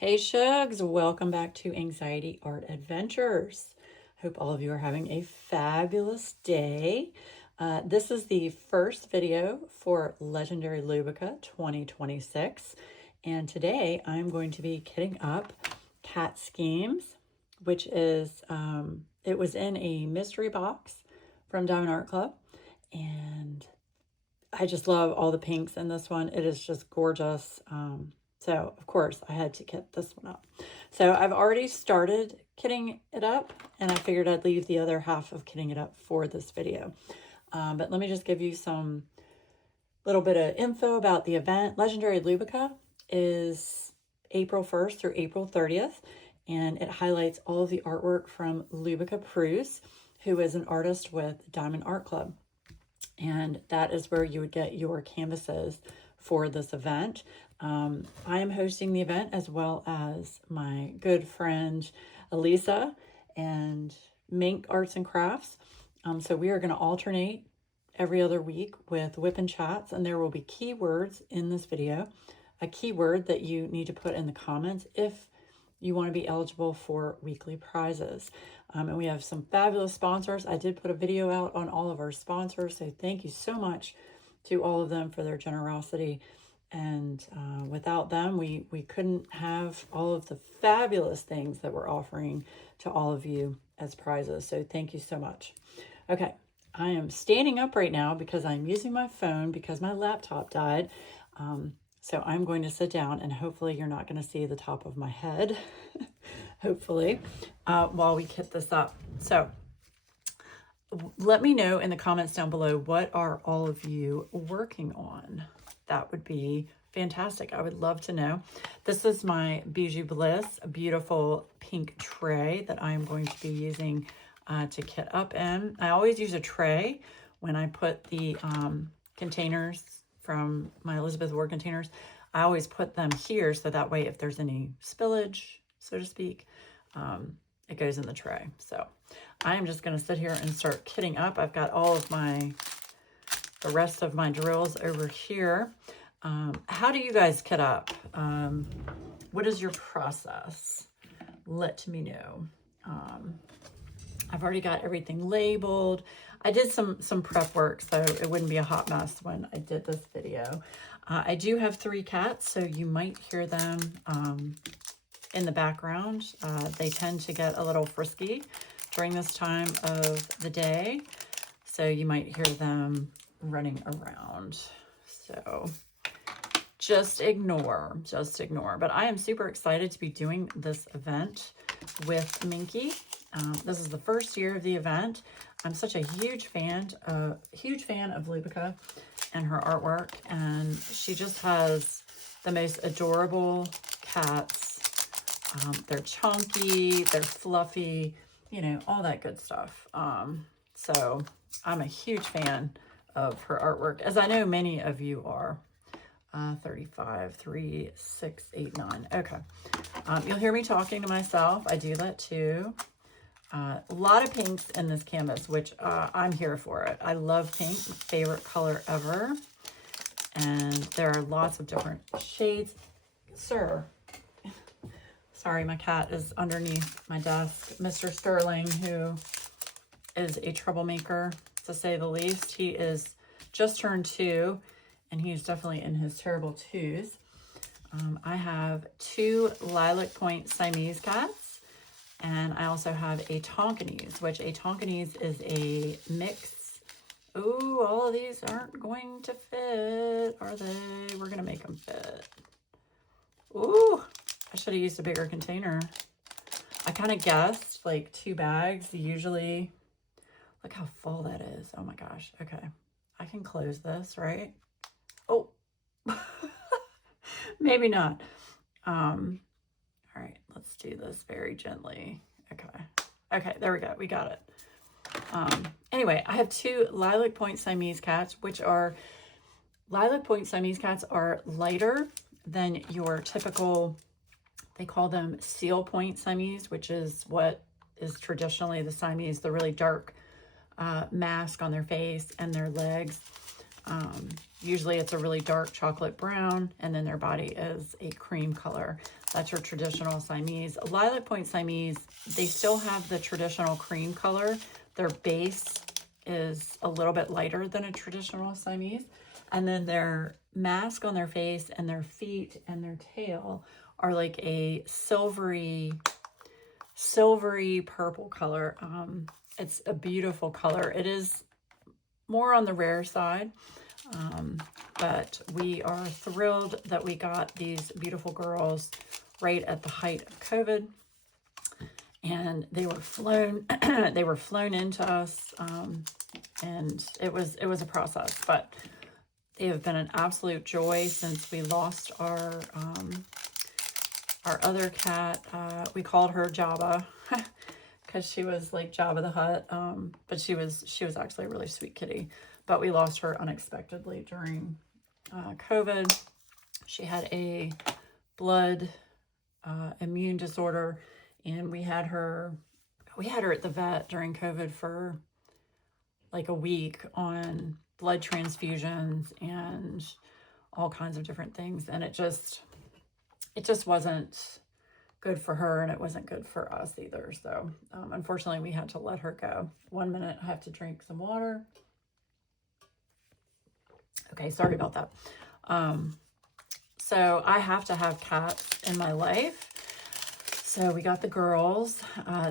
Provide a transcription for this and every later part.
Hey Shugs, welcome back to Anxiety Art Adventures. Hope all of you are having a fabulous day. This is the first video for Legendary Liubka 2026. And today I'm going to be kitting up Cat Schemes, which is, it was in a mystery box from Diamond Art Club. And I just love all the pinks in this one. It is just gorgeous. So, of course, I had to kit this one up. So, I've already started kitting it up, and I figured I'd leave the other half of kitting it up for this video. But let me just give you some little bit of info about the event. Legendary Liubka is April 1st through April 30th, and it highlights all of the artwork from Liubka Prus, who is an artist with Diamond Art Club. And that is where you would get your canvases for this event. I am hosting the event as well as my good friend Elisa and Mink Arts and Crafts. So we are going to alternate every other week with whip and chats, and there will be keywords in this video, a keyword that you need to put in the comments if you want to be eligible for weekly prizes. And we have some fabulous sponsors. I did put a video out on all of our sponsors, so thank you so much to all of them for their generosity. And without them, we couldn't have all of the fabulous things that we're offering to all of you as prizes. So thank you so much. Okay, I am standing up right now because I'm using my phone because my laptop died. So I'm going to sit down, and hopefully you're not going to see the top of my head, hopefully, while we kit this up. So let me know in the comments down below, what are all of you working on? That would be fantastic. I would love to know. This is my Bijou Bliss, a beautiful pink tray that I'm going to be using to kit up in. I always use a tray when I put the containers from my Elizabeth Ward containers. I always put them here so that way if there's any spillage, so to speak, it goes in the tray. So I am just going to sit here and start kitting up. I've got all of the rest of my drills over here. How do you guys kit up? What is your process? Let me know. I've already got everything labeled. I did some prep work, so it wouldn't be a hot mess when I did this video. I do have 3 cats, so you might hear them in the background. They tend to get a little frisky during this time of the day, so you might hear them running around. So just ignore. But I am super excited to be doing this event with Minky. This is the first year of the event. I'm such a huge fan of Liubka and her artwork, and she just has the most adorable cats. They're chunky, they're fluffy, you know, all that good stuff. So I'm a huge fan of her artwork, as I know many of you are. 35, 3, 6, 8, 9. Okay. You'll hear me talking to myself. I do that too. A lot of pinks in this canvas, which I'm here for it. I love pink, my favorite color ever. And there are lots of different shades. Sir, sorry, my cat is underneath my desk. Mr. Sterling, who is a troublemaker, to say the least. He is just turned 2, and he's definitely in his terrible 2s. I have 2 Lilac Point Siamese cats, and I also have a Tonkinese, which a Tonkinese is a mix. Ooh, all of these aren't going to fit, are they? We're going to make them fit. Ooh, I should have used a bigger container. I kind of guessed like 2 bags usually. Look how full that is. Oh my gosh. Okay. I can close this, right? Oh, maybe not. All right, let's do this very gently. Okay, there we go. We got it. Anyway, I have 2 Lilac Point Siamese cats, which are, Lilac Point Siamese cats are lighter than your typical, they call them Seal Point Siamese, which is what is traditionally the Siamese, the really dark mask on their face and their legs. Usually it's a really dark chocolate brown, and then their body is a cream color. That's your traditional Siamese. Lilac Point Siamese, they still have the traditional cream color. Their base is a little bit lighter than a traditional Siamese. And then their mask on their face and their feet and their tail are like a silvery purple color. It's a beautiful color. It is more on the rare side, but we are thrilled that we got these beautiful girls right at the height of COVID, and they were flown they were flown into us, and it was a process, but they have been an absolute joy since we lost our other cat. We called her Jabba because she was like Jabba the Hutt, but she was actually a really sweet kitty. But we lost her unexpectedly during COVID. She had a blood immune disorder, and we had her at the vet during COVID for like a week on blood transfusions and all kinds of different things, and it just wasn't good for her, and it wasn't good for us either. So unfortunately we had to let her go. 1 minute, I have to drink some water. Okay, sorry about that. So I have to have cats in my life. So we got the girls.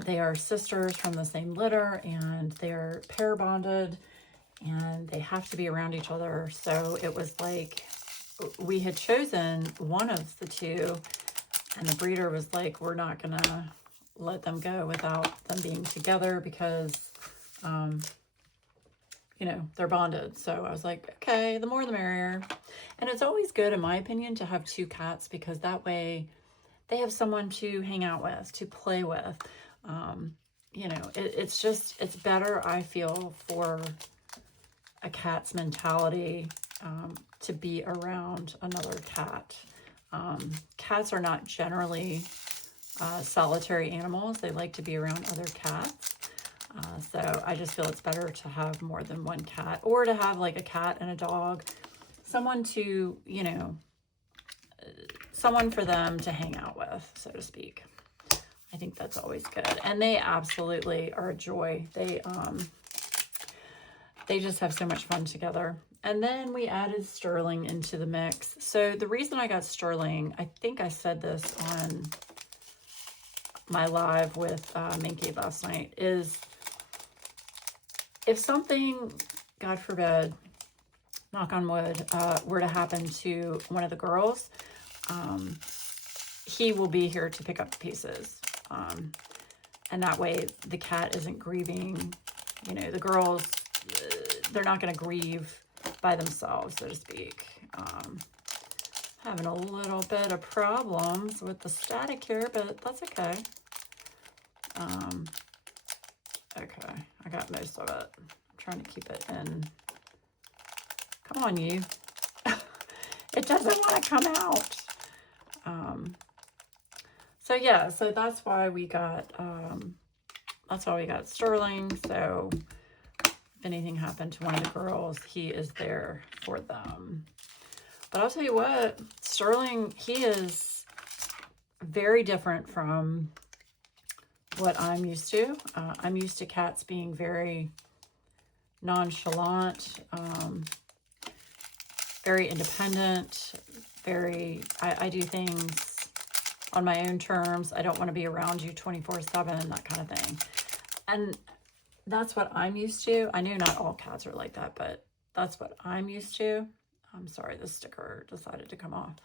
They are sisters from the same litter, and they're pair bonded, and they have to be around each other. So it was like we had chosen one of the two, and the breeder was like, we're not gonna let them go without them being together because you know, they're bonded. So I was like, okay, the more the merrier. And it's always good, in my opinion, to have two cats, because that way they have someone to hang out with, to play with. You know, it's better, I feel, for a cat's mentality to be around another cat. Cats are not generally solitary animals. They like to be around other cats. So I just feel it's better to have more than one cat, or to have like a cat and a dog, someone to, you know, someone for them to hang out with, so to speak. I think that's always good. And they absolutely are a joy. They just have so much fun together. And then we added Sterling into the mix. So the reason I got Sterling, I think I said this on my live with Minky last night, is if something, God forbid, knock on wood, were to happen to one of the girls, he will be here to pick up the pieces. And that way the cat isn't grieving. You know, the girls, they're not going to grieve by themselves, so to speak. Having a little bit of problems with the static here, but that's okay. Okay, I got most of it. I'm trying to keep it in. Come on, you. It doesn't want to come out. So yeah, so that's why we got Sterling. So if anything happened to one of the girls, he is there for them. But I'll tell you what, Sterling, he is very different from what I'm used to. I'm used to cats being very nonchalant, very independent, I do things on my own terms. I don't want to be around you 24/7, that kind of thing. And that's what I'm used to. I know not all cats are like that, but that's what I'm used to. I'm sorry, the sticker decided to come off.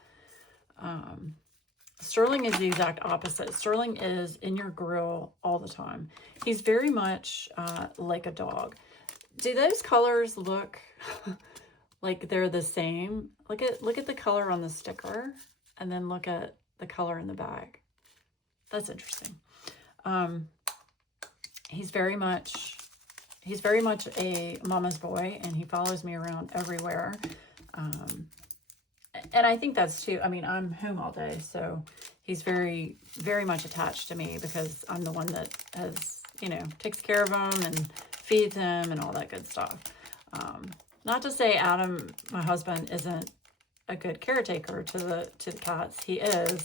Sterling is the exact opposite. Sterling is in your grill all the time. He's very much like a dog. Do those colors look like they're the same? Look at the color on the sticker, and then look at the color in the bag. That's interesting. He's very much a mama's boy, and he follows me around everywhere. And I think that's too, I mean, I'm home all day, so he's very, very much attached to me because I'm the one that has, you know, takes care of him and feeds him and all that good stuff. Not to say Adam, my husband, isn't a good caretaker to the cats. He is.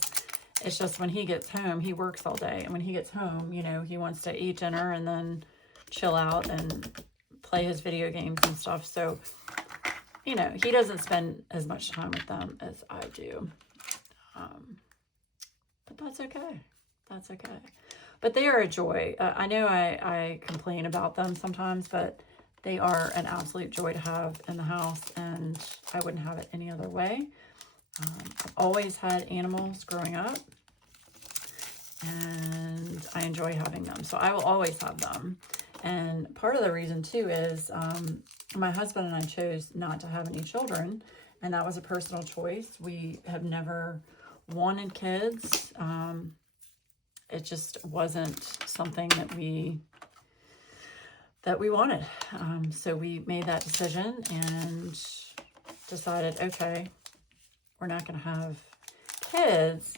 It's just when he gets home, he works all day. And when he gets home, you know, he wants to eat dinner and then chill out and play his video games and stuff. So, you know, he doesn't spend as much time with them as I do. But that's okay. That's okay. But they are a joy. I know I complain about them sometimes, but they are an absolute joy to have in the house, and I wouldn't have it any other way. I've always had animals growing up, and I enjoy having them. So I will always have them. And part of the reason, too, is my husband and I chose not to have any children, and that was a personal choice. We have never wanted kids. It just wasn't something that we wanted. So we made that decision and decided, okay, we're not going to have kids,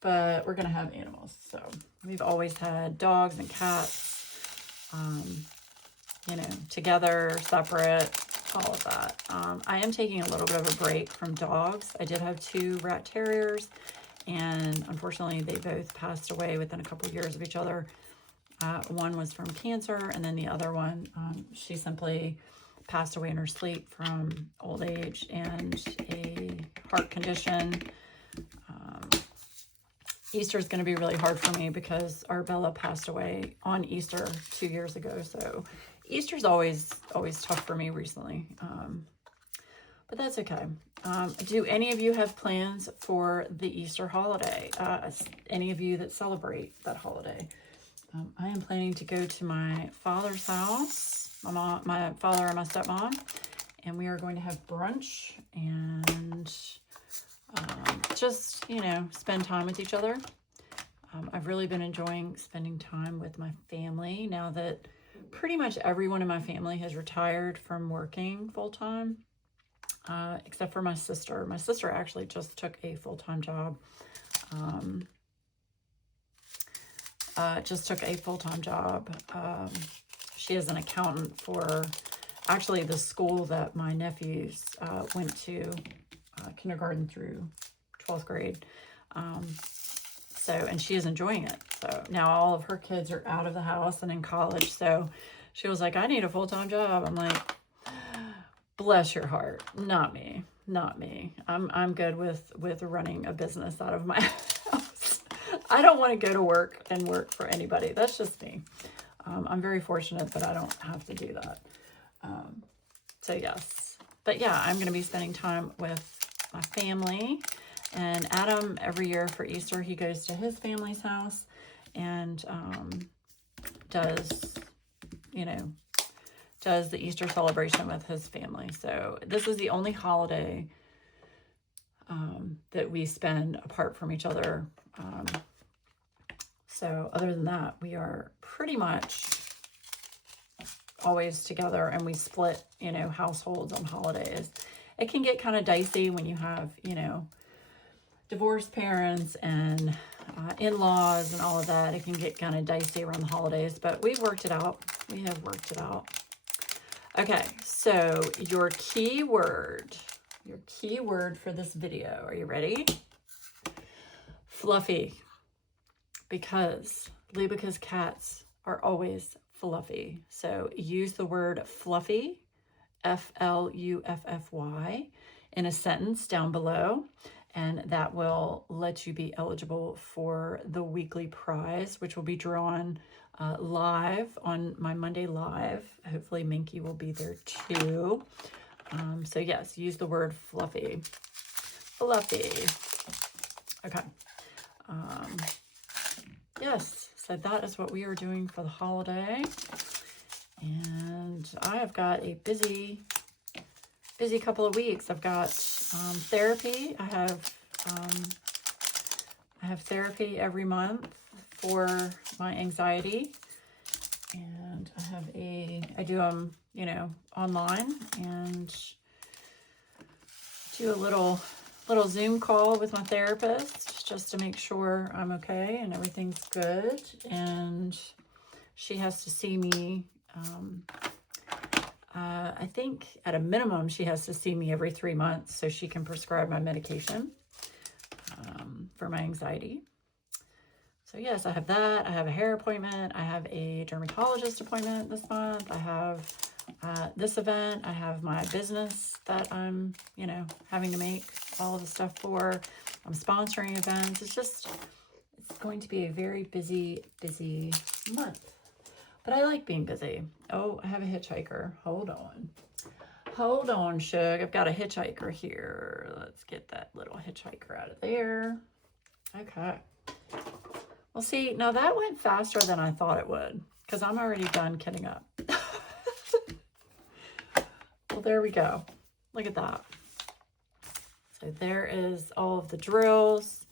but we're going to have animals. So we've always had dogs and cats, you know, together, separate, all of that. I am taking a little bit of a break from dogs. I did have 2 rat terriers, and unfortunately they both passed away within a couple of years of each other. One was from cancer, and then the other one, she simply passed away in her sleep from old age and a heart condition. Easter is going to be really hard for me because our Bella passed away on Easter 2 years ago. So Easter's always tough for me recently. But that's okay. Do any of you have plans for the Easter holiday? Any of you that celebrate that holiday? I am planning to go to my father's house, my father and my stepmom, and we are going to have brunch and just, you know, spend time with each other. I've really been enjoying spending time with my family now that pretty much everyone in my family has retired from working full-time, except for my sister. My sister actually just took a full-time job. She is an accountant for actually the school that my nephews went to, kindergarten through 12th grade. And she is enjoying it. So now all of her kids are out of the house and in college. So she was like, I need a full-time job. I'm like, bless your heart. Not me. Not me. I'm good with running a business out of my house. I don't want to go to work and work for anybody. That's just me. I'm very fortunate that I don't have to do that. So yes. But yeah, I'm going to be spending time with my family. And Adam, every year for Easter, he goes to his family's house and does the Easter celebration with his family. So this is the only holiday that we spend apart from each other. So other than that, we are pretty much always together, and we split, you know, households on holidays. It can get kind of dicey when you have, you know, divorced parents and in-laws and all of that. It can get kind of dicey around the holidays, but we've worked it out. We have worked it out. Okay, so your key word for this video. Are you ready? Fluffy. Because Liubka's cats are always fluffy. So use the word fluffy, F-L-U-F-F-Y, in a sentence down below. And that will let you be eligible for the weekly prize, which will be drawn live on my Monday Live. Hopefully Minky will be there too. So yes, use the word fluffy. Fluffy. Okay. Yes, so that is what we are doing for the holiday. And I have got a busy couple of weeks. I've got therapy. I have therapy every month for my anxiety, and I do them, you know, online, and do a little Zoom call with my therapist just to make sure I'm okay and everything's good. And she has to see me I think at a minimum, she has to see me every 3 months so she can prescribe my medication for my anxiety. So yes, I have that. I have a hair appointment. I have a dermatologist appointment this month. I have this event. I have my business that I'm, you know, having to make all of the stuff for. I'm sponsoring events. It's going to be a very busy month. But I like being busy. Oh, I have a hitchhiker. Hold on. Hold on, Shug. I've got a hitchhiker here. Let's get that little hitchhiker out of there. Okay. Well, see, now that went faster than I thought it would because I'm already done kitting up. Well, there we go. Look at that. So there is all of the drills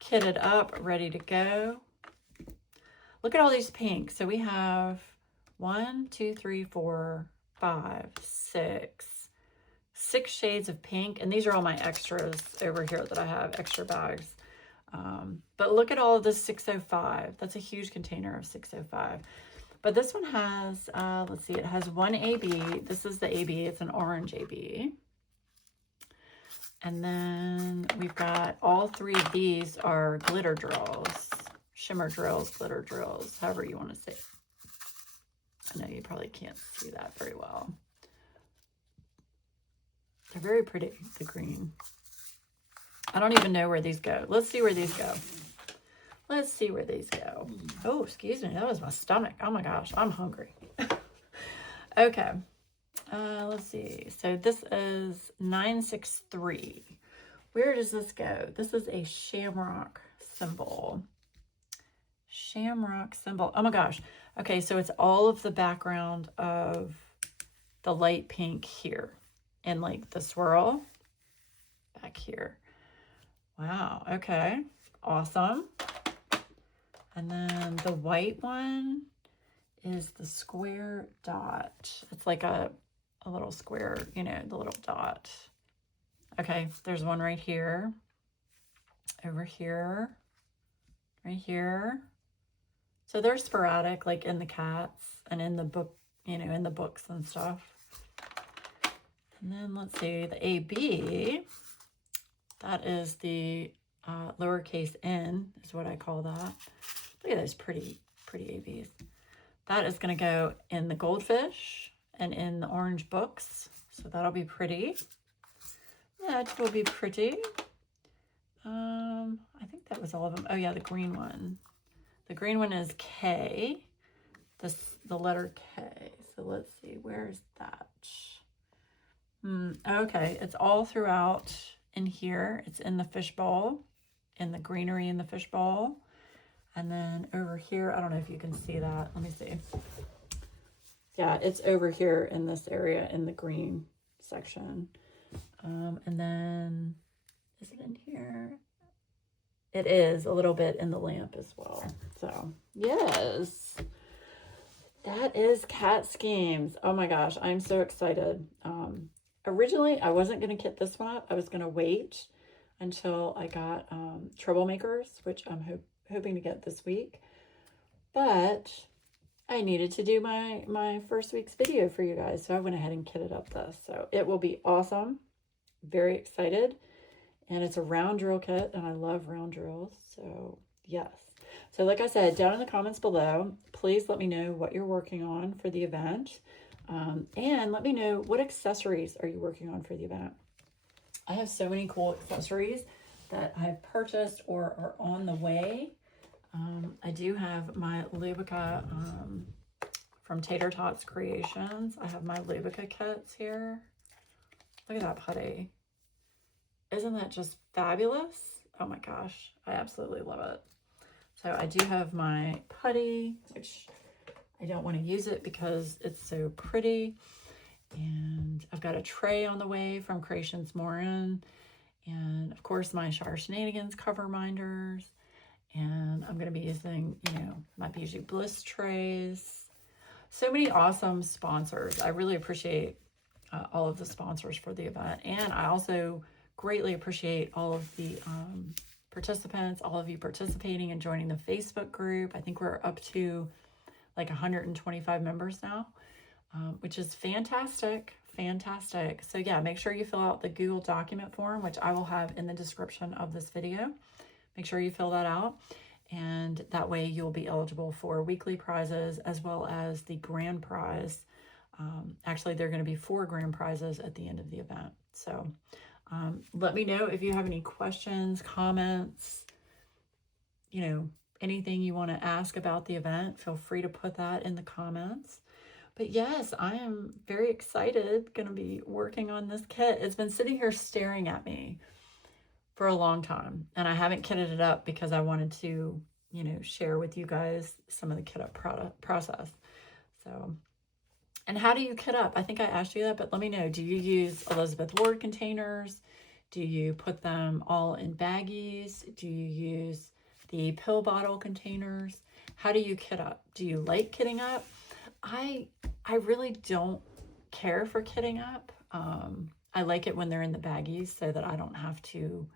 kitted up, ready to go. Look at all these pinks. So we have 1, 2, 3, 4, 5, 6 shades of pink. And these are all my extras over here that I have, extra bags. But look at all of this 605. That's a huge container of 605. But this one has, let's see, it has one AB. This is the AB. It's an orange AB. And then we've got all 3 of these are glitter drills. Shimmer drills, glitter drills, however you want to say it. I know you probably can't see that very well. They're very pretty, the green. I don't even know where these go. Let's see where these go. Let's see where these go. Oh, excuse me. That was my stomach. Oh my gosh, I'm hungry. Okay. Let's see. So this is 963. Where does this go? This is a shamrock symbol. Shamrock symbol. Oh my gosh. Okay, so it's all of the background of the light pink here and like the swirl back here. Wow. Okay. Awesome. And then the white one is the square dot. It's like a little square, you know, the little dot. Okay, there's one right here, over here, right here. So they're sporadic, like in the cats and in the book, you know, in the books and stuff. And then let's see, the AB, that is the lowercase n is what I call that. Look at those pretty ABs. That is going to go in the goldfish and in the orange books. So that'll be pretty. That will be pretty. I think that was all of them. Oh yeah, the green one. The green one is K. The letter K. So let's see, where is that? Okay, it's all throughout in here. It's in the fishbowl, in the greenery in the fishbowl. And then over here, I don't know if you can see that. Let me see. Yeah, it's over here in this area in the green section. And then, is it in here? It is a little bit in the lamp as well. So, yes. That is Cat Schemes. Oh my gosh, I'm so excited. Originally, I wasn't going to kit this one up. I was going to wait until I got Troublemakers, which I'm hoping to get this week. But I needed to do my first week's video for you guys. So I went ahead and kitted up this. So it will be awesome. Very excited. And it's a round drill kit, and I love round drills. So yes. So like I said, down in the comments below, please let me know what you're working on for the event. And let me know, what accessories are you working on for the event? I have so many cool accessories that I've purchased or are on the way. I do have my Liubka from Tater Tots Creations. I have my Liubka kits here. Look at that putty. Isn't that just fabulous? Oh my gosh, I absolutely love it. So I do have my putty, which I don't want to use it because it's so pretty. And I've got a tray on the way from Creations Morin. And of course my Shower Shenanigans cover minders. And I'm going to be using, you know, my Bijou Bliss trays. So many awesome sponsors. I really appreciate all of the sponsors for the event. And I also greatly appreciate all of the participants, all of you participating and joining the Facebook group. I think we're up to like 125 members now. which is fantastic. Fantastic. So yeah, make sure you fill out the Google document form, which I will have in the description of this video. Make sure you fill that out, and that way you'll be eligible for weekly prizes as well as the grand prize. Actually, there are going to be 4 grand prizes at the end of the event. So let me know if you have any questions, comments, you know, anything you want to ask about the event. Feel free to put that in the comments. But yes, I am very excited, going to be working on this kit. It's been sitting here staring at me for a long time, and I haven't kitted it up because I wanted to, you know, share with you guys some of the kit up process. So, and how do you kit up? I think I asked you that, but let me know. Do you use Elizabeth Ward containers? Do you put them all in baggies? Do you use the pill bottle containers? How do you kit up? Do you like kitting up? I really don't care for kitting up. I like it when they're in the baggies so that I don't have to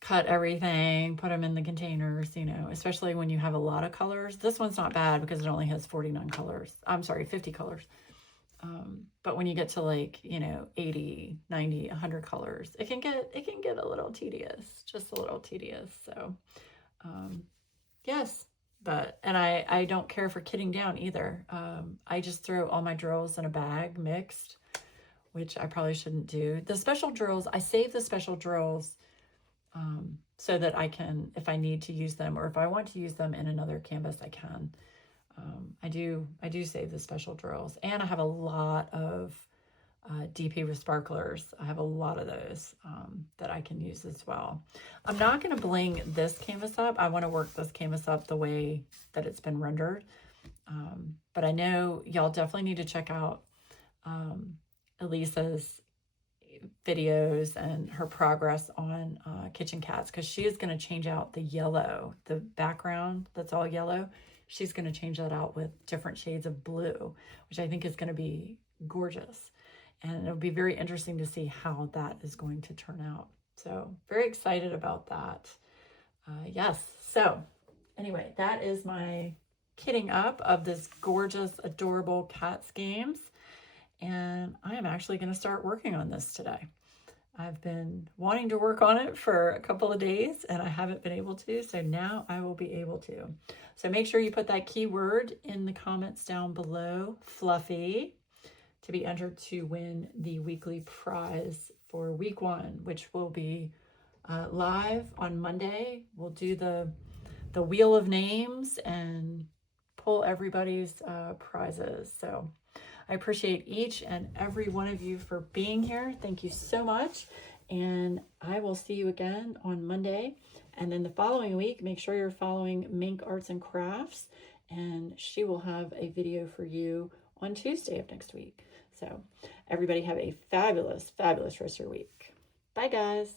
cut everything, put them in the containers, you know, especially when you have a lot of colors. This one's not bad because it only has 49 colors. I'm sorry, 50 colors. But when you get to like, you know, 80, 90, 100 colors, it can get a little tedious, just a little tedious. So, yes. And I don't care for kitting down either. I just throw all my drills in a bag mixed, which I probably shouldn't do. The special drills, I save the special drills so that I can, if I need to use them, or if I want to use them in another canvas, I can. I do save the special drills, and I have a lot of DP with sparklers. I have a lot of those that I can use as well. I'm not going to bling this canvas up. I want to work this canvas up the way that it's been rendered. But I know y'all definitely need to check out Elisa's videos and her progress on Kitchen Cats, because she is going to change out the yellow, the background that's all yellow. She's going to change that out with different shades of blue, which I think is going to be gorgeous. And it'll be very interesting to see how that is going to turn out. So very excited about that. Yes. So anyway, that is my kitting up of this gorgeous, adorable Cats Games. And I am actually going to start working on this today. I've been wanting to work on it for a couple of days and I haven't been able to. So now I will be able to. So make sure you put that keyword in the comments down below, Fluffy, to be entered to win the weekly prize for week 1, which will be live on Monday. We'll do the wheel of names and pull everybody's prizes. So I appreciate each and every one of you for being here. Thank you so much. And I will see you again on Monday. And then the following week, make sure you're following Mink Arts and Crafts, and she will have a video for you on Tuesday of next week. So everybody have a fabulous, fabulous rest of your week. Bye, guys.